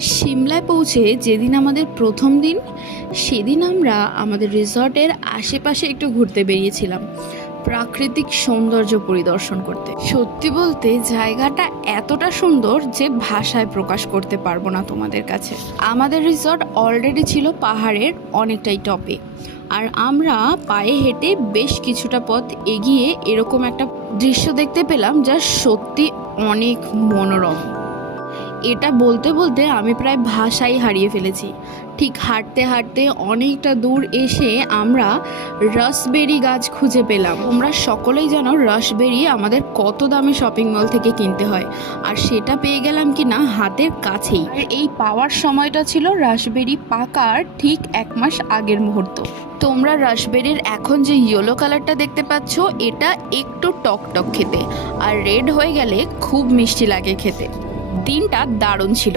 সিমলায় পৌঁছে যেদিন আমাদের প্রথম দিন, সেদিন আমরা আমাদের রিসর্টের আশেপাশে একটু ঘুরতে বেরিয়েছিলাম প্রাকৃতিক সৌন্দর্য পরিদর্শন করতে। সত্যি বলতে জায়গাটা এতটা সুন্দর যে ভাষায় প্রকাশ করতে পারবো না তোমাদের কাছে। আমাদের রিসর্ট অলরেডি ছিল পাহাড়ের অনেকটাই টপে, আর আমরা পায়ে হেঁটে বেশ কিছুটা পথ এগিয়ে এরকম একটা দৃশ্য দেখতে পেলাম যা সত্যি অনেক মনোরম। এটা বলতে বলতে আমি প্রায় ভাষাই হারিয়ে ফেলেছি। ঠিক হাঁটতে হাঁটতে অনেকটা দূর এসে আমরা রাসবেরি গাছ খুঁজে পেলাম। তোমরা সকলেই জানো রাসবেরি আমাদের কত দামে শপিং মল থেকে কিনতে হয়, আর সেটা পেয়ে গেলাম কি না হাতের কাছেই। আর এই পাওয়ার সময়টা ছিল রাসবেরি পাকার ঠিক 1 মাস আগের মুহূর্ত। তোমরা রাসবেরির এখন যে ইয়েলো কালারটা দেখতে পাচ্ছ, এটা একটু টক টক খেতে, আর রেড হয়ে গেলে খুব মিষ্টি লাগে খেতে। দিনটা দারুণ ছিল।